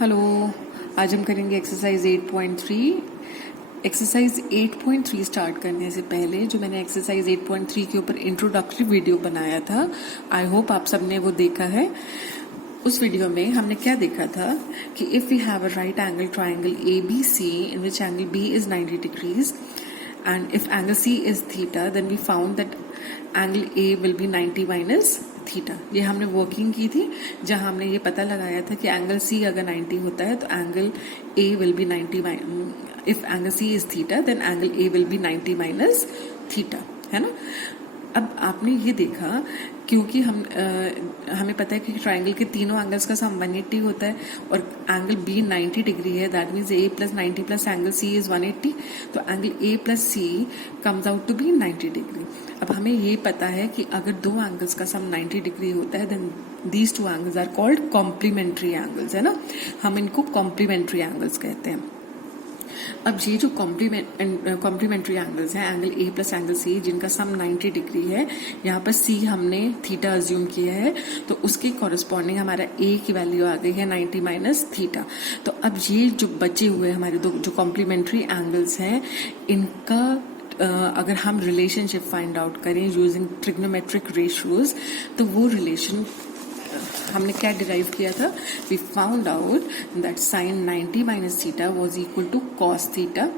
Hello. आज हम करेंगे एक्सरसाइज 8.3। एक्सरसाइज 8.3 स्टार्ट करने से पहले जो मैंने एक्सरसाइज 8.3 के ऊपर इंट्रोडक्टरी वीडियो बनाया था, आई होप आप सबने वो देखा है। उस वीडियो में हमने क्या देखा था कि if we have a right angle triangle ABC in which angle B is 90 degrees and if angle C is theta, then we found that angle A will be 90 minus theta। ये हमने working की थी जहां हमने ये पता लगाया था कि एंगल C अगर 90 होता है तो angle A will be 90 if angle C is theta then angle A will be 90 minus theta, है ना। अब आपने ये देखा क्योंकि हमें पता है कि ट्राइंगल के तीनों एंगल्स का सम 180 होता है और एंगल B 90 डिग्री है, that means A plus 90 plus angle C is 180, तो angle A plus C comes out to be 90 degree. अब हमें ये पता है कि अगर दो एंगल्स का सम 90 डिग्री होता है then these two angles are called complementary angles, है ना। हम इनको कॉम्प्लीमेंट्री एंगल्स कहते हैं। अब ये जो कॉम्प्लीमेंट्री एंगल्स हैं, angle A plus angle C जिनका सम 90 डिग्री है, यहाँ पर C हमने थीटा अज्यूम किया है, तो उसके कॉरेस्पॉन्डिंग हमारा A की वैल्यू आ गई है 90 माइनस थीटा। तो अब ये जो बचे हुए हमारे दो जो कॉम्प्लीमेंट्री एंगल्स हैं, इनका अगर हम रिलेशनशिप फाइंड आउट करें यूजिंग ट्रिग्नोमेट्रिक रेशियोज, तो वो रिलेशन हमने क्या डिराइव किया था। We found out that sine 90 minus theta was equal to cos theta,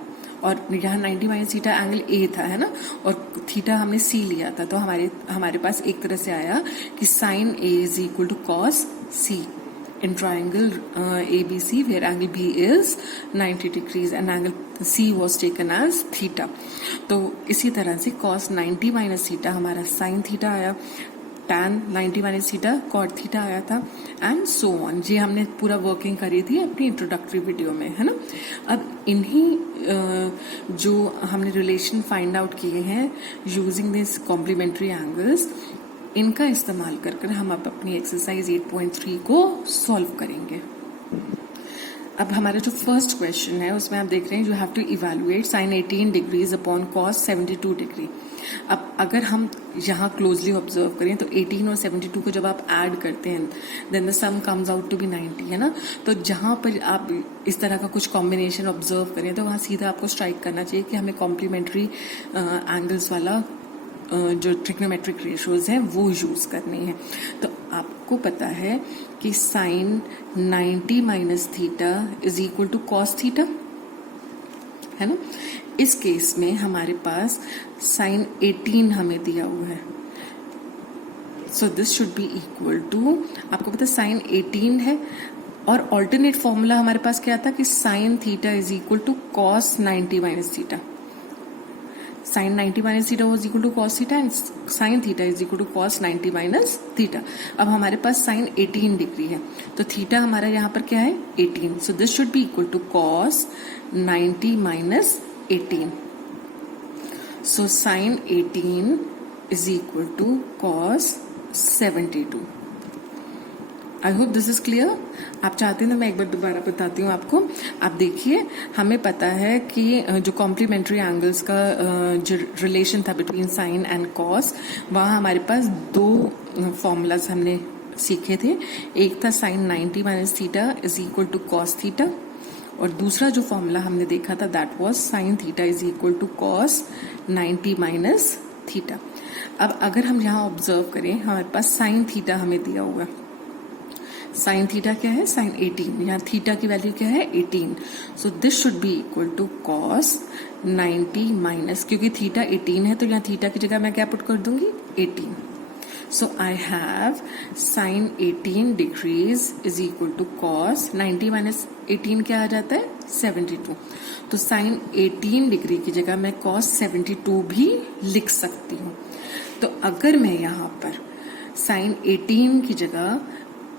और यहाँ 90 माइनस थीटा एंगल A था, है ना, और थीटा हमने C लिया था, तो हमारे पास एक तरह से आया कि sine A is equal to cos C in triangle ABC where angle B is 90 degrees and angle C was taken as theta। तो इसी तरह से cos 90 minus theta हमारा sin theta आया, tan 90 minus theta cot theta आया था, and so on। ये हमने पूरा वर्किंग करी थी अपनी इंट्रोडक्टरी वीडियो में, है ना। अब इन्हीं जो हमने रिलेशन फाइंड आउट किए हैं यूजिंग दिस कॉम्प्लीमेंट्री एंगल्स, इनका इस्तेमाल कर हम अब अपनी एक्सरसाइज 8.3 को सॉल्व करेंगे। अब हमारा जो फर्स्ट क्वेश्चन है उसमें आप देख रहे हैं you have to evaluate sine 18 degrees upon cos 72 degree. अब अगर हम यहाँ क्लोजली ऑब्जर्व करें तो 18 और 72 को जब आप ऐड करते हैं then the sum comes out to be 90, है ना। तो जहां पर आप इस तरह का कुछ कॉम्बिनेशन ऑब्जर्व करें तो वहां सीधा आपको स्ट्राइक करना चाहिए कि हमें कॉम्प्लीमेंट्री एंगल्स वाला जो ट्रिग्नोमेट्रिक रेशियोज हैं वो यूज करनी है। तो आपको पता है कि sine 90 minus theta is equal to cos theta, है ना। इस केस में हमारे पास साइन 18 हमें दिया हुआ है, so this should be equal to, आपको पता है साइन 18 है और ऑल्टरनेट फॉर्मूला हमारे पास क्या था कि sine theta is equal to cos 90 minus theta. Sine 90 minus theta was equal to cos theta and sine theta is equal to cos 90 minus theta. अब हमारे पास साइन 18 डिग्री है तो थीटा हमारा यहाँ पर क्या है 18, so this should be equal to cos 90 minus 18। So sine 18 is equal to cos 72। I hope this is clear. आप चाहते हैं तो मैं एक बार दोबारा बताती हूँ आपको। आप देखिए, हमें पता है कि जो कॉम्प्लीमेंट्री एंगल्स का जो रिलेशन था बिटवीन साइन एंड कॉस, वहाँ हमारे पास दो फॉर्मूलाज हमने सीखे थे। एक था sine 90 minus theta is equal to cos theta, और दूसरा जो फॉर्मूला हमने देखा था that was sine theta is equal to cos 90 minus theta. अब अगर हम यहाँ ऑब्जर्व करें, हमारे पास साइन थीटा हमें दिया हुआ है। साइन थीटा क्या है साइन 18, यहाँ थीटा की वैल्यू क्या है 18, so this should be equal to cos 90 minus, क्योंकि थीटा 18 है तो यहाँ थीटा की जगह मैं क्या पुट कर दूंगी 18। So I have sine 18 degrees is equal to cos 90 minus 18 क्या आ जाता है 72। तो साइन 18 डिग्री की जगह मैं कॉस 72 भी लिख सकती हूँ। तो अगर मैं यहाँ पर साइन 18 की जगह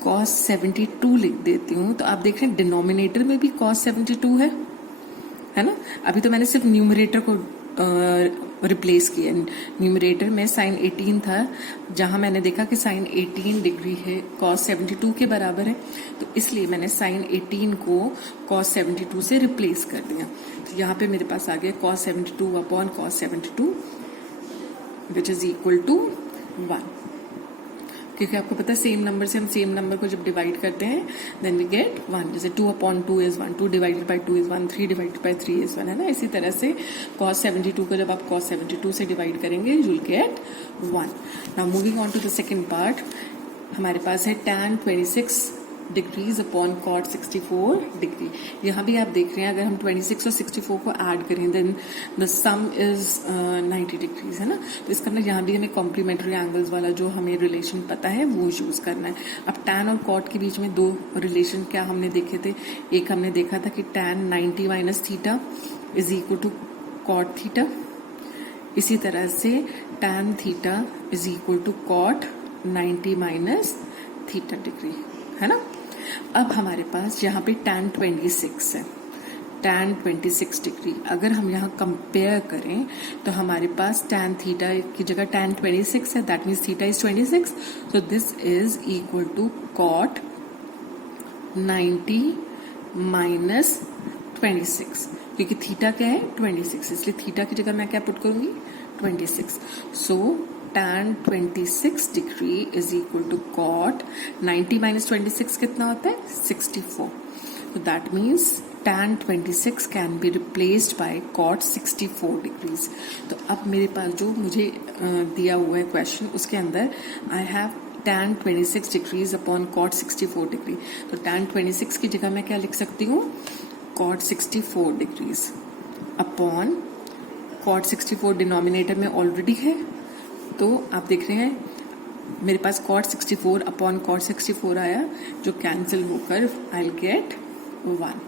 cos 72 लिख देती हूँ तो आप देख रहे हैं डिनोमिनेटर में भी cos 72 है ना। अभी तो मैंने सिर्फ न्यूमरेटर को रिप्लेस किया। न्यूमरेटर में साइन 18 था, जहां मैंने देखा कि साइन 18 डिग्री है cos 72 के बराबर है, तो इसलिए मैंने साइन 18 को cos 72 से रिप्लेस कर दिया। तो यहाँ पे मेरे पास आ गया cos 72 upon cos 72 which is equal to 1। क्योंकि आपको पता है सेम नंबर से हम सेम नंबर को जब डिवाइड करते हैं देन वी गेट 1. जैसे 2/2 is 1, 2 divided by 2 is 1, 3 divided by 3 is 1, है ना. इसी तरह से cos 72 को जब आप cos 72 से डिवाइड करेंगे you will get 1. Now moving on to the second part, हमारे पास है tan 26 degrees upon cot 64 degree. यहाँ भी आप देख रहे हैं अगर हम 26 और 64 को ऐड करें then the sum is 90 degrees, है ना. तो इसका मतलब यहाँ भी हमें कॉम्प्लीमेंट्री एंगल्स वाला जो हमें रिलेशन पता है वो यूज करना है. अब tan और cot के बीच में दो रिलेशन क्या हमने देखे थे. एक हमने देखा था कि tan 90 minus theta is equal to cot theta. इसी तरह से tan theta is equal to cot 90 minus theta degree, है ना. अब हमारे पास यहाँ पे tan 26 है, tan 26 डिग्री. अगर हम यहाँ कंपेयर करें तो हमारे पास tan थीटा की जगह tan 26 है, दैट मीन्स थीटा इज 26. तो this is equal to cot 90 minus 26, क्योंकि थीटा क्या है 26, इसलिए थीटा की जगह मैं क्या पुट करूंगी 26. So tan 26 degree is equal to cot 90 minus 26 कितना होता है 64. तो that means tan 26 can be replaced by cot 64 degrees. तो अब मेरे पास जो मुझे दिया हुआ है क्वेश्चन उसके अंदर I have tan 26 degrees upon cot 64 degree. तो tan 26 की जगह मैं क्या लिख सकती हूँ cot 64 degrees upon cot 64 denominator में ऑलरेडी है. तो आप देख रहे हैं मेरे पास cot 64 अपॉन cot 64 आया जो कैंसिल होकर I will get 1.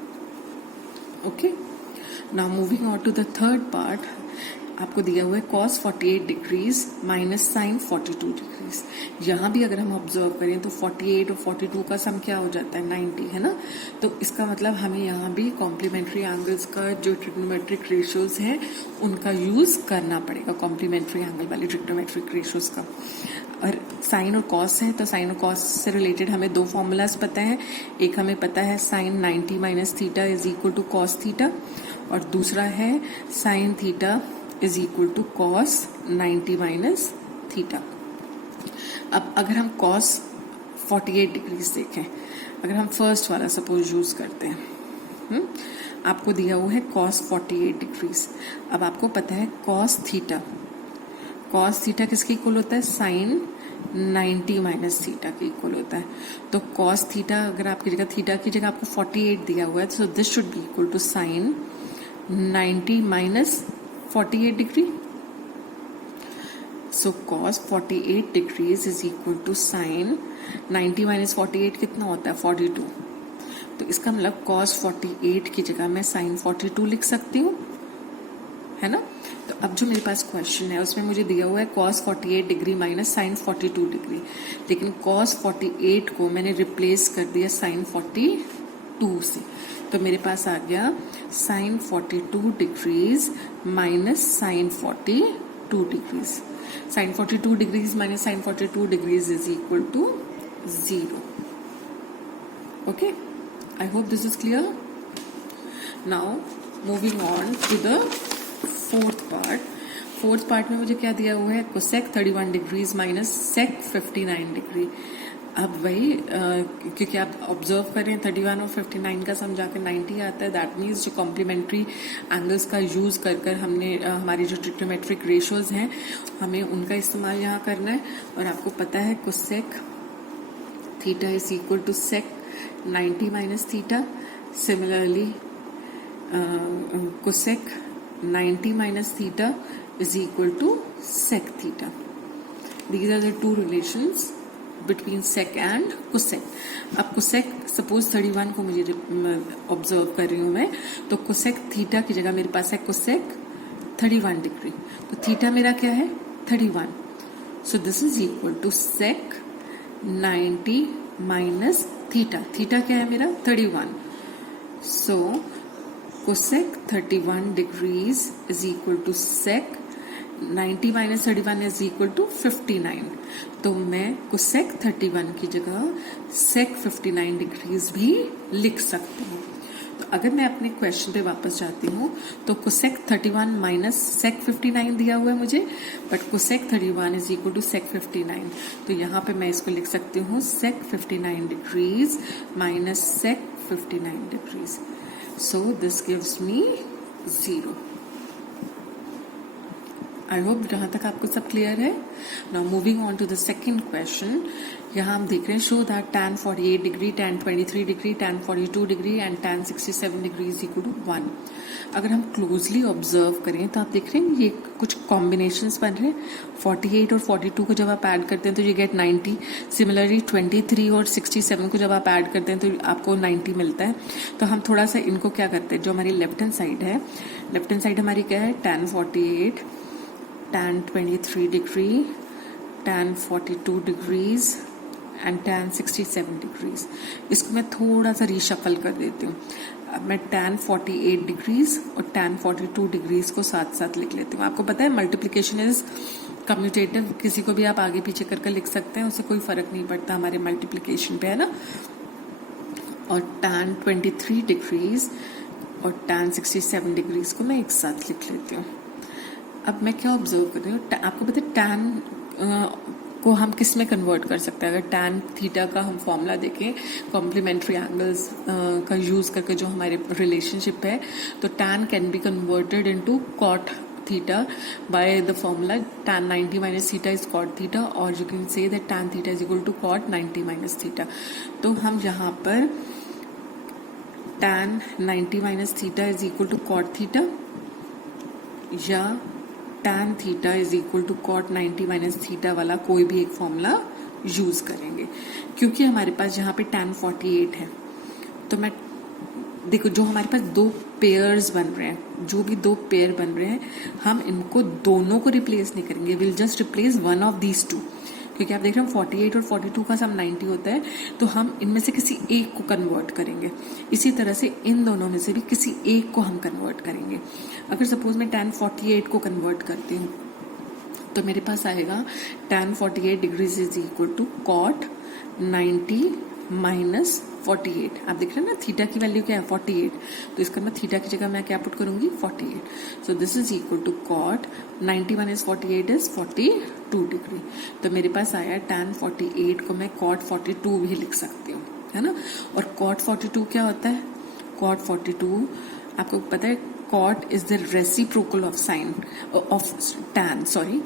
Okay, now moving on to the third part, आपको दिया हुआ है cos 48 degrees minus sin 42 degrees. यहाँ भी अगर हम ऑब्जर्व करें तो 48 और 42 का सम क्या हो जाता है 90, है ना. तो इसका मतलब हमें यहाँ भी कॉम्प्लीमेंट्री एंगल्स का जो ट्रिग्नोमेट्रिक रेशियोज हैं उनका यूज करना पड़ेगा, कॉम्प्लीमेंट्री एंगल वाले ट्रिग्नोमेट्रिक रेशियोज का. और साइन और cos है तो साइन और cos से रिलेटेड हमें दो फॉर्मूलाज पता है. एक हमें पता है sin 90 minus theta is equal to cos theta और दूसरा है sin theta is equal to cos 90 minus theta. अब अगर हम cos 48 डिग्रीज देखें, अगर हम फर्स्ट वाला सपोज यूज करते हैं, आपको दिया हुआ है cos 48 डिग्रीज. अब आपको पता है cos थीटा किसके इक्वल होता है sin 90 माइनस थीटा के इक्वल होता है. तो cos थीटा अगर आपकी जगह थीटा की जगह आपको 48 दिया हुआ है so this should be equal to sin 90 minus 48 degree. So cos 48 degrees is equal to sin 90 minus 48 कितना होता है 42. तो इसका मतलब cos 48 की जगह मैं sin 42 लिख सकती हूँ, है ना. तो अब जो मेरे पास क्वेश्चन है उसमें मुझे दिया हुआ है cos 48 degree minus sin 42 degree, लेकिन cos 48 को मैंने रिप्लेस कर दिया sin 42 से. तो मेरे पास आ गया sin 42 degrees minus sin 42 degrees. sin 42 degrees minus sin 42 degrees is equal to 0. Okay, I hope this is clear. Now moving on to the fourth part में मुझे क्या दिया हुआ है cosec 31 degrees minus sec 59 degree. अब वही क्योंकि आप ऑब्जर्व करें 31 और 59 का सम जाकर 90 आता है, दैट मीन्स जो कॉम्प्लीमेंट्री एंगल्स का यूज कर हमने हमारी जो ट्रिग्नोमेट्रिक रेशियोज हैं हमें उनका इस्तेमाल यहाँ करना है. और आपको पता है cosec theta is equal to sec 90 minus theta. Similarly cosec 90 minus theta is equal to sec theta. These are the two relations between sec and cosec. अब cosec suppose 31 को मुझे ऑब्जर्व कर रही हूँ मैं, तो cosec थीटा की जगह मेरे पास है cosec 31 डिग्री. तो थीटा मेरा क्या है 31. So this is equal to sec 90 minus theta. Theta क्या है मेरा 31. So cosec 31 degrees is equal to sec 90 minus 31 is equal to 59. तो मैं cosec 31 की जगह sec 59 डिग्रीज भी लिख सकती हूँ. तो अगर मैं अपने क्वेश्चन पे वापस जाती हूँ तो कोसेक 31 माइनस सेक 59 दिया हुआ है मुझे, but cosec 31 is equal to sec 59। तो यहाँ पे मैं इसको लिख सकती हूँ sec 59 degrees minus sec 59 degrees. So this gives me 0। I hope जहां तक आपको सब क्लियर है। Now moving on to the second question. यहाँ हम देख रहे हैं show that tan 48 degree, tan 23 degree, tan 42 degree and tan 67 degree is equal to 1। अगर हम क्लोजली ऑब्जर्व करें तो आप देख रहे हैं ये कुछ कॉम्बिनेशंस बन रहे हैं। 48 और 42 को जब आप ऐड करते हैं तो ये गेट 90। सिमिलरली 23 और 67 को जब आप ऐड करते हैं तो आपको 90 मिलता है। तो हम थोड़ा सा इनको क्या करते हैं, जो हमारी लेफ्ट हैंड साइड है, लेफ्ट हैंड साइड हमारी क्या है, tan 48, tan 23 degree, tan 42 degrees and tan 67 degrees. इसको मैं थोड़ा सा रीशफल कर देती हूँ। अब मैं tan 48 डिग्रीज और tan 42 डिग्रीज को साथ साथ लिख लेती हूँ। आपको पता है मल्टीप्लिकेशन इज कम्यूटेटिव, किसी को भी आप आगे पीछे करके लिख सकते हैं, उससे कोई फर्क नहीं पड़ता हमारे मल्टीप्लिकेशन पे, है ना। और tan 23 डिग्रीज और tan 67 डिग्रीज को मैं एक साथ लिख लेती हूँ। अब मैं क्या ऑब्जर्व कर रही हूँ, आपको पता है टैन को हम किस में कन्वर्ट कर सकते हैं। अगर टैन थीटा का हम फॉर्मूला देखें कॉम्प्लीमेंट्री एंगल्स का यूज करके जो हमारे रिलेशनशिप है, तो tan can be converted into cot theta by the formula tan 90 minus theta is cot theta, और you can say that tan theta is equal to cot 90 minus theta. तो हम यहाँ पर tan 90 minus theta is equal to cot theta या tan theta is equal to cot 90 minus theta वाला कोई भी एक फॉर्मूला यूज करेंगे। क्योंकि हमारे पास यहाँ पे tan 48 है, तो मैं देखो जो हमारे पास दो पेयर्स बन रहे हैं, जो भी दो पेयर बन रहे हैं, हम इनको दोनों को रिप्लेस नहीं करेंगे, will just replace one of these two. क्योंकि आप देख रहे हैं 48 और 42 का सम 90 होता है, तो हम इनमें से किसी एक को कन्वर्ट करेंगे। इसी तरह से इन दोनों में से भी किसी एक को हम कन्वर्ट करेंगे। अगर सपोज मैं tan 48 को कन्वर्ट करती हूँ तो मेरे पास आएगा tan 48 degrees is equal to cot 90 minus 48। आप देख रहे हैं ना थीटा की वैल्यू क्या है 48, तो इसका मैं थीटा की जगह मैं क्या पुट करूंगी 48। So this is equal to cot 90 minus 48 is 42 degree. तो मेरे पास आया tan 48 को मैं कॉट 42 भी लिख सकती हूँ, है ना। और कॉट 42 क्या होता है, कॉट 42 आपको पता है cot is the reciprocal of sine of tan, sorry,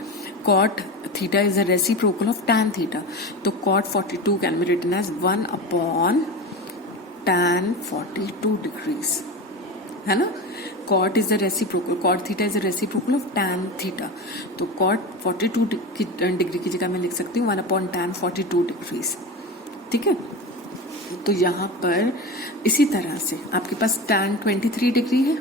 cot theta is a reciprocal of tan theta. तो cot 42 can be written as 1 upon tan 42 degrees, है ना। cot is the reciprocal, cot theta is a reciprocal of tan theta. तो cot 42 degree की जगह मैं लिख सकती हूँ 1 upon tan 42 degrees, ठीक है। तो यहाँ पर इसी तरह से आपके पास tan 23 डिग्री है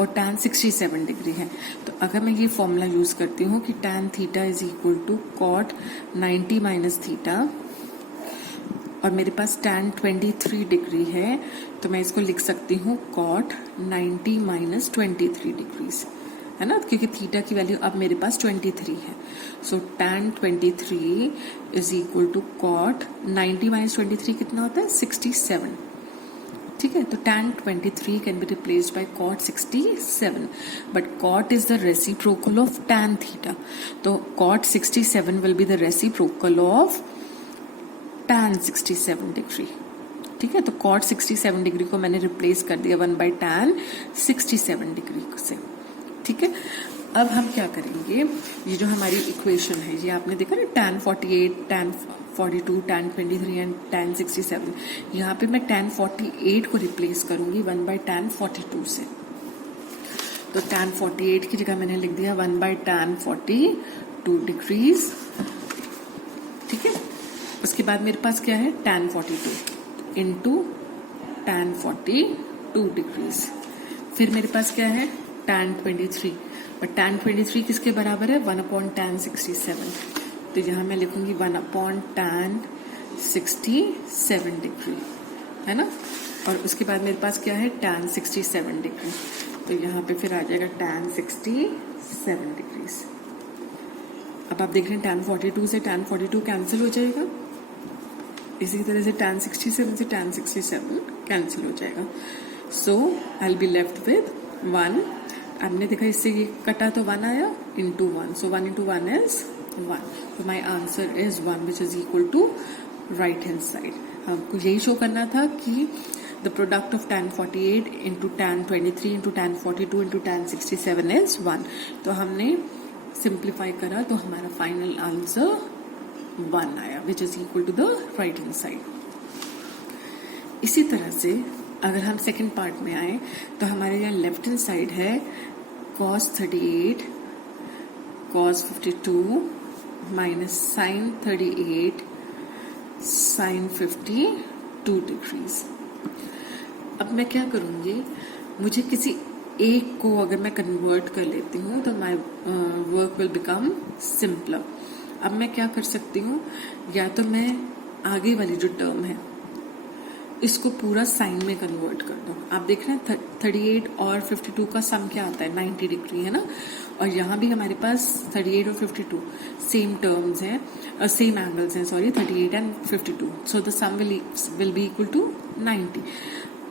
और tan 67 डिग्री है। तो अगर मैं ये फॉर्मूला यूज करती हूँ कि tan theta is equal to cot 90 minus theta, और मेरे पास tan 23 डिग्री है, तो मैं इसको लिख सकती हूँ कॉट 90 माइनस 23 डिग्रीज, है ना, क्योंकि थीटा की वैल्यू अब मेरे पास 23 है। सो tan 23 is equal to cot 90 minus 23 कितना होता है 67, ठीक है। तो tan 23 can be replaced by cot 67, but cot is the reciprocal of tan theta, तो cot 67 will be the reciprocal of tan 67 degree, ठीक है। तो cot 67 डिग्री को मैंने रिप्लेस कर दिया 1 बाय tan 67 डिग्री से, ठीक है। अब हम क्या करेंगे, ये जो हमारी इक्वेशन है, ये आपने देखा ना tan 48, tan 42, tan 23 and tan 67, यहाँ पे मैं tan 48 को रिप्लेस करूंगी 1 बाय tan 42 से। तो tan 48 की जगह मैंने लिख दिया 1 बाय tan 42 डिग्रीज, ठीक है। उसके बाद मेरे पास क्या है tan 42 इंटू tan 42 डिग्रीज। फिर मेरे पास क्या है tan 23, बट tan 23 किसके बराबर है 1 अपॉन tan 67, तो यहाँ मैं लिखूंगी 1 अपॉन tan 67 डिग्री, है ना। और उसके बाद मेरे पास क्या है tan 67 डिग्री, तो यहाँ पे फिर आ जाएगा tan 67 डिग्रीज। अब आप देख रहे हैं tan 42 से tan 42 कैंसिल हो जाएगा, इसी तरह से tan 67 से tan 67 कैंसिल हो जाएगा। So I will be left with 1. आपने देखा इससे ये कटा तो 1 आया into 1. So 1 into 1 is 1. So my answer is 1, which is equal to right hand side. हमको यही शो करना था कि the product of tan 48 into tan 23 into tan 42 into tan 67 is 1. तो हमने सिंप्लीफाई करा तो हमारा फाइनल आंसर 1 आया, which is equal to the right hand side. इसी तरह से अगर हम सेकंड पार्ट में आए तो हमारे यहाँ लेफ्ट हैंड साइड है cos 38 cos 52 minus sin 38 sin 52 degrees. अब मैं क्या करूंगी, मुझे किसी एक को अगर मैं कन्वर्ट कर लेती हूँ तो my work will become simpler. अब मैं क्या कर सकती हूँ, या तो मैं आगे वाली जो टर्म है इसको पूरा साइन में कन्वर्ट कर दो. आप देख रहे हैं 38 और 52 का सम क्या आता है, 90 डिग्री है ना. और यहाँ भी हमारे पास 38 और 52 सेम टर्म्स हैं, सेम एंगल्स हैं, sorry, 38 and 52. So the sum will be equal to 90.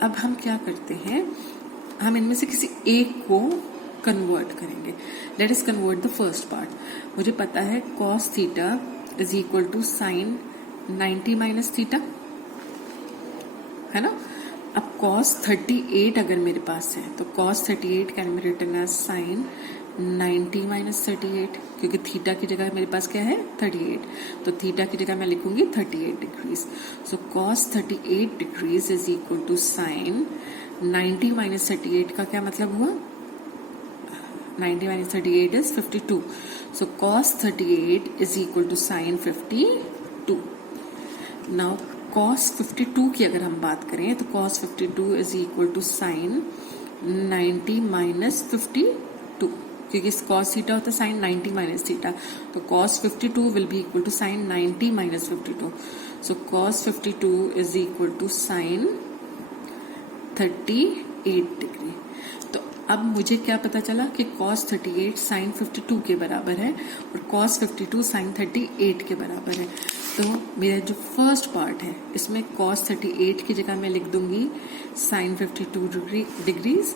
अब हम क्या करते हैं, हम इनमें से किसी एक को कन्वर्ट करेंगे. Let us convert the first part. मुझे पता है cos theta is equal to sine 90 minus theta, है ना. अब cos 38 अगर मेरे पास है तो cos 38 can be written as sine 90 minus 38, क्योंकि थीटा की जगह मेरे पास क्या है 38, तो थीटा की जगह मैं लिखूंगी 38 degrees. So cos 38 degrees is equal to sine 90 minus 38 का क्या मतलब हुआ, 90 minus 38 is 52. So cos 38 is equal to sine 52. Now cos 52 की अगर हम बात करें तो cos 52 is equal to sine 90 minus 52, क्योंकि cos थीटा होता है साइन 90 माइनस थीटा, तो cos 52 will be equal to sine 90 minus 52. So cos 52 is equal to sine 38 degree. तो अब मुझे क्या पता चला कि cos 38 साइन 52 के बराबर है और cos 52 साइन 38 के बराबर है. तो मेरा जो फर्स्ट पार्ट है इसमें cos 38 की जगह मैं लिख दूंगी साइन 52 डिग्रीज,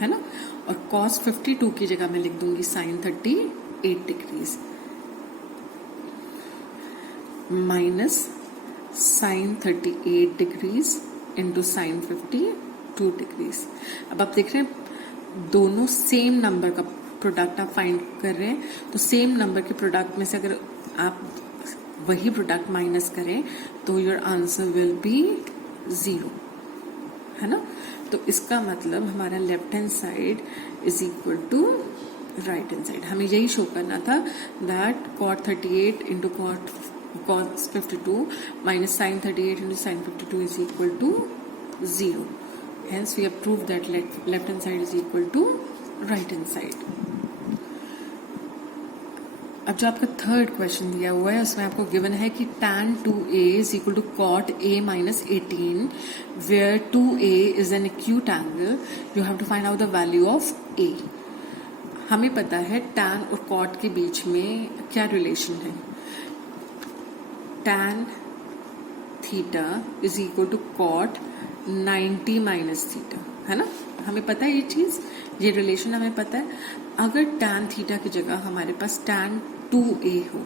है ना, और cos 52 की जगह मैं लिख दूंगी sine 38 degrees minus sine 38 degrees into sine 52 degrees. अब आप देख रहे हैं दोनों सेम नंबर का प्रोडक्ट आप फाइंड कर रहे हैं, तो सेम नंबर के प्रोडक्ट में से अगर आप वही प्रोडक्ट माइनस करें तो योर आंसर विल बी 0, है ना. तो इसका मतलब हमारा left hand side is equal to right hand side. हमें यही शो करना था that cot 38 into cos 52 minus sine 38 into sine 52 is equal to 0. Hence we have proved that left hand side is equal to right hand side. अब जो आपका third question दिया हुआ है उसमें आपको गिवन है कि tan 2a is equal to cot a minus 18 where 2a is an acute angle. You have to find out the value of a. हमें पता है tan और cot के बीच में क्या रिलेशन है. tan theta is equal to cot 90 minus theta, है ना. हमें पता है ये चीज, ये रिलेशन हमें पता है. अगर tan थीटा की जगह हमारे पास tan 2a हो,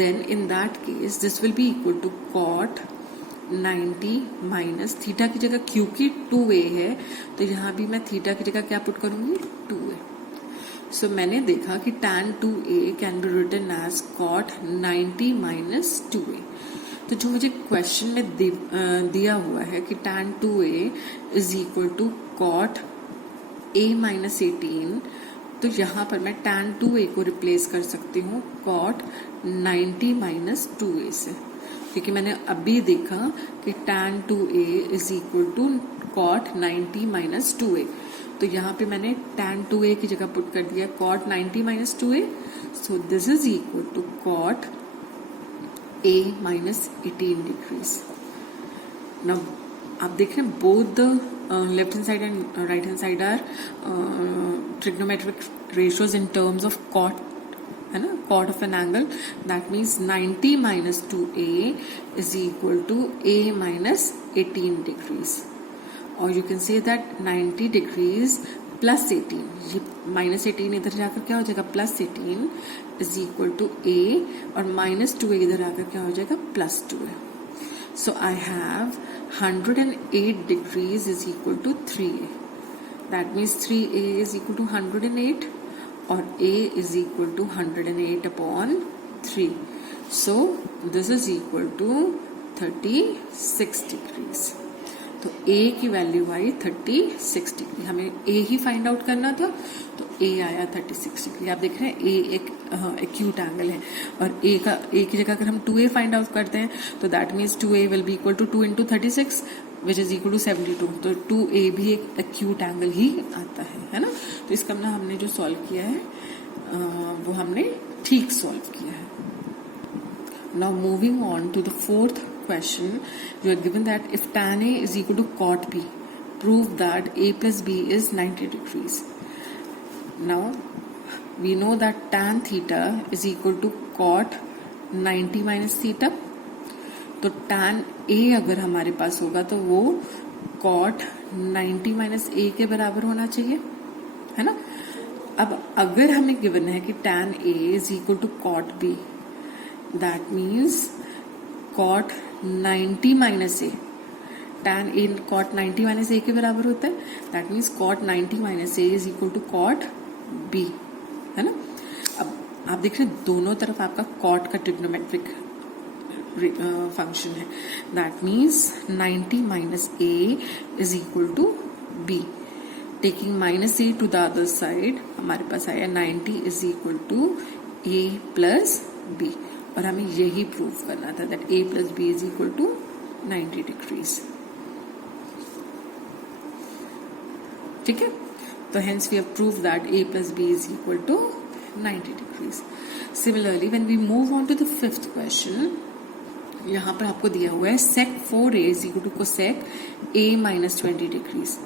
then in that case this will be equal to cot 90 minus theta की जगह, क्योंकि 2a है तो यहाँ भी मैं थीटा की जगह क्या पुट करूंगी 2a. सो मैंने देखा कि tan 2a can be written as cot 90 minus 2a. तो जो मुझे क्वेश्चन में दिया हुआ है कि tan 2a is equal to cot a minus 18, तो यहाँ पर मैं tan 2a को रिप्लेस कर सकती हूँ cot 90 माइनस 2a से, क्योंकि मैंने अभी देखा कि tan 2a is equal to cot 90 minus 2a. तो यहाँ पे मैंने tan 2a की जगह पुट कर दिया cot 90 minus 2a. So this is equal to cot a minus 18 degrees. Now आप देख रहे हैं both the left hand side and right hand side are trigonometric ratios in terms of cot, है ना, cot of an angle. That means 90 minus 2a is equal to a minus 18 degrees. और you can say that 90 degrees plus 18, ये minus 18 इधर जाकर क्या हो जाएगा plus 18 is equal to ए, और माइनस 2a इधर आकर क्या हो जाएगा plus 2a. So I have 108 degrees is equal to 3a. That means 3a is equal to 108 or a is equal to 108 upon 3. So this is equal to 36 degrees. तो a की value आई 36 degree. हमें a he find out करना था, तो a आया 36 degree. आप देख रहे हैं a एक एक्यूट एंगल है, और a की जगह अगर हम 2a फाइंड आउट करते हैं तो that means 2a will be equal to 2 into 36 which is equal to 72. तो 2a भी एक एक्यूट एंगल ही आता है ना. तो इसका मतलब हमने जो सॉल्व किया है वो हमने ठीक सॉल्व किया है. Now moving on to the fourth question, you are given that if tan A is equal to cot B, prove that A plus B is 90 degrees. Now we know that tan theta is equal to cot 90 minus theta. तो tan A अगर हमारे पास होगा तो वो cot 90 minus A के बराबर होना चाहिए, है ना. अब अगर हमें गिवन है कि tan A is equal to cot B, that means cot 90 minus a, tan a cot 90 minus a के बराबर होता है. that means cot 90 minus a is equal to cot b, है ना. अब आप देख रहे हैं दोनों तरफ आपका cot का ट्रिग्नोमेट्रिक फंक्शन है. that means 90 minus a is equal to b. taking minus a to the other side, हमारे पास आया 90 is equal to a plus b. और हमें यही प्रूव करना था that a plus B is equal to 90 degrees. ठीक है, तो hence we have prove that a plus B is equal to 90 degrees. Similarly when we move on to the fifth question, यहाँ पर आपको दिया हुआ है sec 4a is equal to cosec a minus 20 degrees.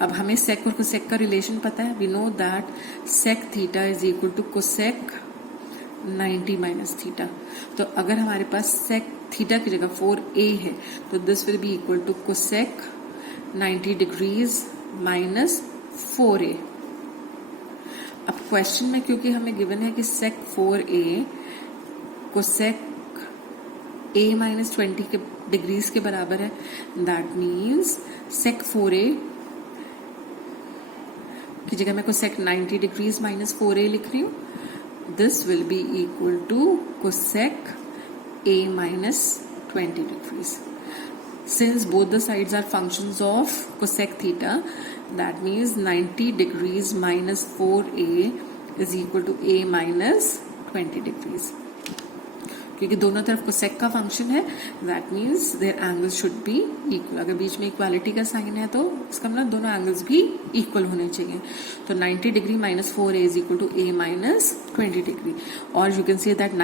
अब हमें sec और cosec का रिलेशन पता है. We know that sec theta is equal to cosec 90 minus theta. तो अगर हमारे पास सेक थीटा की जगह 4a है तो this will be equal to cosec 90 degrees minus 4a. अब क्वेश्चन में क्योंकि हमें गिवन है कि सेक 4a कोसेक a माइनस 20 के डिग्रीज के बराबर है, दैट मीन्स सेक 4a की जगह मैं कोसेक 90 डिग्रीज माइनस 4a लिख रही हूँ. This will be equal to cosec a minus 20 degrees. Since both the sides are functions of cosec theta, that means 90 degrees minus 4a is equal to a minus 20 degrees. क्योंकि दोनों तरफ cosec का function है, that means their angles should be equal. अगर बीच में equality का sign है तो इसका मतलब दोनों एंगल्स भी इक्वल होने चाहिए. तो 90 degree minus 4a is equal to a minus 20 degree. और यू कैन से दैट